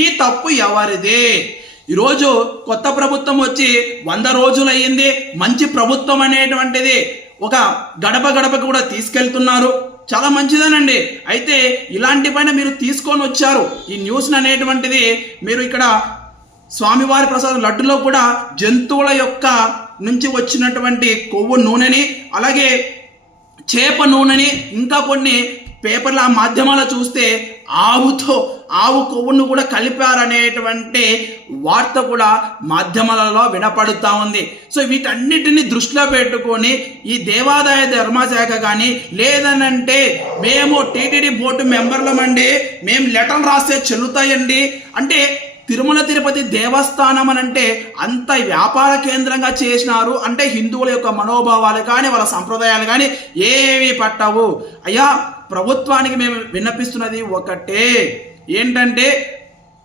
ఈ తప్పు ఎవరిది? ఈరోజు కొత్త ప్రభుత్వం వచ్చి 100 రోజులు అయ్యింది. మంచి ప్రభుత్వం అనేటువంటిది ఒక గడప గడపకు కూడా తీసుకెళ్తున్నారు, చాలా మంచిదేనండి. అయితే ఇలాంటి పైన మీరు తీసుకొని వచ్చారు ఈ న్యూస్ అనేటువంటిది. మీరు ఇక్కడ స్వామివారి ప్రసాదం లడ్డులో కూడా జంతువుల యొక్క నుంచి వచ్చినటువంటి కొవ్వు నూనెని, అలాగే చేప నూనెని, ఇంకా కొన్ని పేపర్ల మాధ్యమాలు చూస్తే ఆవు కొవ్వును కూడా కలిపారనేటువంటి వార్త కూడా మాధ్యమాలలో వినపడుతూ ఉంది. సో వీటన్నిటిని దృష్టిలో పెట్టుకొని ఈ దేవాదాయ ధర్మశాఖ కానీ, లేదనంటే మేము టీటీడీ బోర్డు మెంబర్లమండి, మేము లెటర్లు రాస్తే చెల్లుతాయండి అంటే, తిరుమల తిరుపతి దేవస్థానం అని అంటే అంత వ్యాపార కేంద్రంగా చేసినారు అంటే హిందువుల యొక్క మనోభావాలు కానీ వాళ్ళ సంప్రదాయాలు కానీ ఏవి పట్టవు. అయ్యా, ప్రభుత్వానికి మేము విన్నపిస్తున్నది ఒకటే, ఏంటంటే